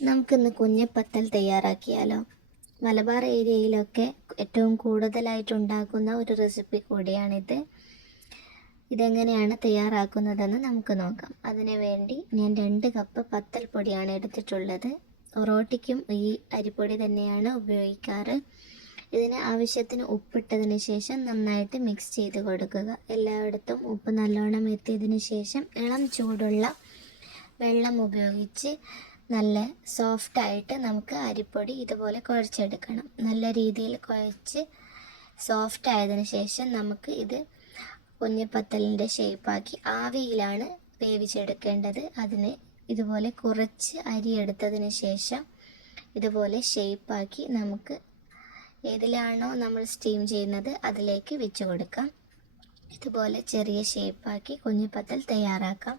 നമുക്കിന്ന് കുഞ്ഞപ്പത്തൽ തയ്യാറാക്കിയാലോ? മലബാർ ഏരിയയിലൊക്കെ ഏറ്റവും കൂടുതലായിട്ട് ഉണ്ടാക്കുന്ന ഒരു റെസിപ്പി കൂടിയാണിത്. ഇതെങ്ങനെയാണ് തയ്യാറാക്കുന്നതെന്ന് നമുക്ക് നോക്കാം. അതിനു വേണ്ടി ഞാൻ രണ്ട് കപ്പ് പത്തൽ പൊടിയാണ് എടുത്തിട്ടുള്ളത്. ഒറോട്ടിക്കും ഈ അരിപ്പൊടി തന്നെയാണ് ഉപയോഗിക്കാറ്. ഇതിന് ആവശ്യത്തിന് ഉപ്പിട്ടതിന് ശേഷം നന്നായിട്ട് മിക്സ് ചെയ്ത് കൊടുക്കുക. എല്ലായിടത്തും ഉപ്പ് നല്ലോണം എത്തിയതിന് ശേഷം ഇളം ചൂടുള്ള വെള്ളം ഉപയോഗിച്ച് നല്ല സോഫ്റ്റ് ആയിട്ട് നമുക്ക് അരിപ്പൊടി ഇതുപോലെ കുഴച്ചെടുക്കണം. നല്ല രീതിയിൽ കുഴച്ച് സോഫ്റ്റ് ആയതിനു ശേഷം നമുക്ക് ഇത് കുഞ്ഞിപ്പത്തലിന്റെ ഷേപ്പാക്കി ആവിയിലാണ് വേവിച്ചെടുക്കേണ്ടത്. അതിന് ഇതുപോലെ കുറച്ച് അരി എടുത്തതിന് ശേഷം ഇതുപോലെ ഷേപ്പാക്കി നമുക്ക് ഏതിലാണോ നമ്മൾ സ്റ്റീം ചെയ്യുന്നത് അതിലേക്ക് വെച്ച് കൊടുക്കാം. ഇതുപോലെ ചെറിയ ഷേപ്പാക്കി കുഞ്ഞിപ്പത്തൽ തയ്യാറാക്കാം.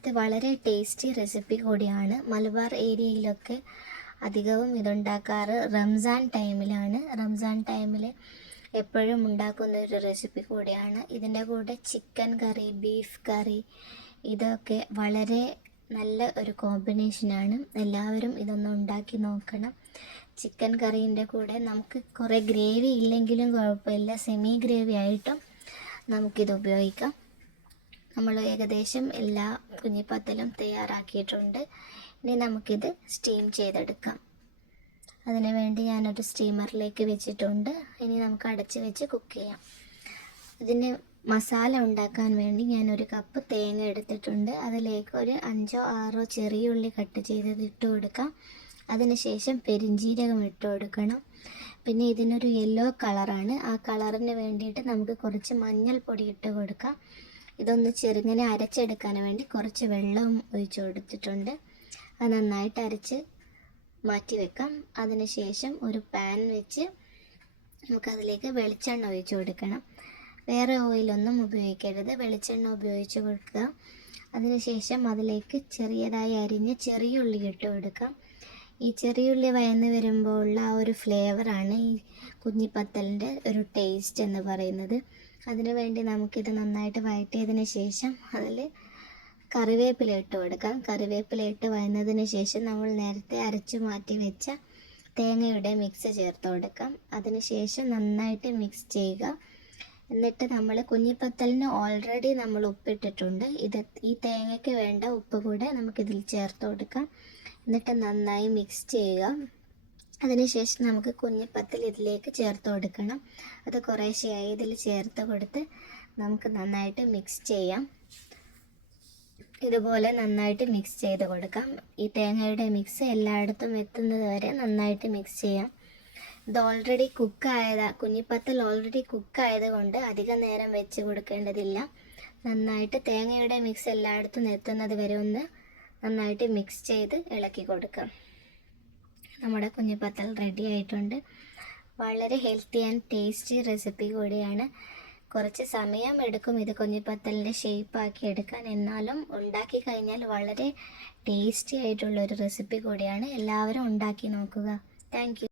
ഇത് വളരെ ടേസ്റ്റി റെസിപ്പി കൂടിയാണ്. മലബാർ ഏരിയയിലൊക്കെ അധികവും ഇതുണ്ടാക്കാറ് റംസാൻ ടൈമിലാണ് റംസാൻ ടൈമിൽ എപ്പോഴും ഉണ്ടാക്കുന്ന ഒരു റെസിപ്പി കൂടിയാണ്. ഇതിന്റെ കൂടെ ചിക്കൻ കറി ബീഫ് കറി ഇതൊക്കെ വളരെ നല്ല ഒരു കോമ്പിനേഷനാണ് എല്ലാവരും ഇതൊന്ന് ഉണ്ടാക്കി നോക്കണം. ചിക്കൻ കറീന്റെ കൂടെ നമുക്ക് കുറേ ഗ്രേവി ഇല്ലെങ്കിലും കുഴപ്പമില്ല. സെമി ഗ്രേവി ആയിട്ടും നമുക്കിത് ഉപയോഗിക്കാം. നമ്മൾ ഏകദേശം എല്ലാ കുഞ്ഞിപ്പത്തലും തയ്യാറാക്കിയിട്ടുണ്ട്. ഇനി നമുക്കിത് സ്റ്റീം ചെയ്തെടുക്കാം. അതിനു വേണ്ടി ഞാനൊരു സ്റ്റീമറിലേക്ക് വെച്ചിട്ടുണ്ട്. ഇനി നമുക്ക് അടച്ച് വെച്ച് കുക്ക് ചെയ്യാം. ഇതിന് മസാല ഉണ്ടാക്കാൻ വേണ്ടി ഞാനൊരു കപ്പ് തേങ്ങ എടുത്തിട്ടുണ്ട്. അതിലേക്ക് ഒരു അഞ്ചോ ആറോ ചെറിയ ഉള്ളി കട്ട് ചെയ്തത് ഇട്ട് കൊടുക്കാം. അതിനുശേഷം പെരിഞ്ജീരകം ഇട്ട് കൊടുക്കണം. പിന്നെ ഇതിനൊരു യെല്ലോ കളറാണ്. ആ കളറിന് വേണ്ടിയിട്ട് നമുക്ക് കുറച്ച് മഞ്ഞൾപ്പൊടി ഇട്ട് കൊടുക്കാം. ഇതൊന്ന് ചെറുങ്ങനെ അരച്ചെടുക്കാൻ വേണ്ടി കുറച്ച് വെള്ളം ഒഴിച്ചു കൊടുത്തിട്ടുണ്ട്. അത് നന്നായിട്ട് അരച്ച് മാറ്റി വെക്കാം. അതിനുശേഷം ഒരു പാൻ വെച്ച് നമുക്കതിലേക്ക് വെളിച്ചെണ്ണ ഒഴിച്ചു കൊടുക്കണം. വേറെ ഓയിലൊന്നും ഉപയോഗിക്കരുത്. വെളിച്ചെണ്ണ ഉപയോഗിച്ച് കൊടുക്കുക. അതിനുശേഷം അതിലേക്ക് ചെറിയതായി അരിഞ്ഞ് ചെറിയ ഉള്ളി ഇട്ട് കൊടുക്കാം. ഈ ചെറിയുള്ളി വയന്ന് വരുമ്പോൾ ഉള്ള ആ ഒരു ഫ്ലേവറാണ് ഈ കുഞ്ഞിപ്പത്തലിന്റെ ഒരു ടേസ്റ്റ് എന്ന് പറയുന്നത്. അതിനു വേണ്ടി നമുക്കിത് നന്നായിട്ട് വഴറ്റിയതിന് ശേഷം അതിൽ കറിവേപ്പില ഇട്ട് കൊടുക്കാം. കറിവേപ്പില ഇട്ട് വയന്നതിന് ശേഷം നമ്മൾ നേരത്തെ അരച്ചു മാറ്റി വെച്ച തേങ്ങയുടെ മിക്സ് ചേർത്ത് കൊടുക്കാം. അതിനുശേഷം നന്നായിട്ട് മിക്സ് ചെയ്യുക. എന്നിട്ട് നമ്മൾ കുഞ്ഞിപ്പത്തലിന് ഓൾറെഡി നമ്മൾ ഉപ്പിട്ടിട്ടുണ്ട്. ഇത് ഈ തേങ്ങയ്ക്ക് വേണ്ട ഉപ്പ് കൂടെ നമുക്കിതിൽ ചേർത്ത് കൊടുക്കാം. എന്നിട്ട് നന്നായി മിക്സ് ചെയ്യുക. അതിനുശേഷം നമുക്ക് കുഞ്ഞിപ്പത്തിൽ ഇതിലേക്ക് ചേർത്ത് കൊടുക്കണം. അത് കുറേശ്ശെയായി ഇതിൽ ചേർത്ത് കൊടുത്ത് നമുക്ക് നന്നായിട്ട് മിക്സ് ചെയ്യാം. ഇതുപോലെ നന്നായിട്ട് മിക്സ് ചെയ്ത് കൊടുക്കാം. ഈ തേങ്ങയുടെ മിക്സ് എല്ലായിടത്തും എത്തുന്നത് വരെ നന്നായിട്ട് മിക്സ് ചെയ്യാം. ഇത് ഓൾറെഡി കുക്കായതാ കുഞ്ഞിപ്പത്തൽ ഓൾറെഡി കുക്കായത് കൊണ്ട് അധികം നേരം വെച്ച് കൊടുക്കേണ്ടതില്ല. നന്നായിട്ട് തേങ്ങയുടെ മിക്സ് എല്ലായിടത്തും എത്തുന്നത് വരെ ഒന്ന് നന്നായിട്ട് മിക്സ് ചെയ്ത് ഇളക്കി കൊടുക്കാം. നമ്മുടെ കുഞ്ഞിപ്പത്തൽ റെഡി ആയിട്ടുണ്ട്. വളരെ ഹെൽത്തി ആൻഡ് ടേസ്റ്റി റെസിപ്പി കൂടിയാണ്. കുറച്ച് സമയം എടുക്കും ഇത് കുഞ്ഞിപ്പത്തലിന്റെ ഷേപ്പാക്കി എടുക്കാൻ. എന്നാലും ഉണ്ടാക്കി കഴിഞ്ഞാൽ വളരെ ടേസ്റ്റി ആയിട്ടുള്ള ഒരു റെസിപ്പി കൂടിയാണ്. എല്ലാവരും ഉണ്ടാക്കി നോക്കുക. താങ്ക്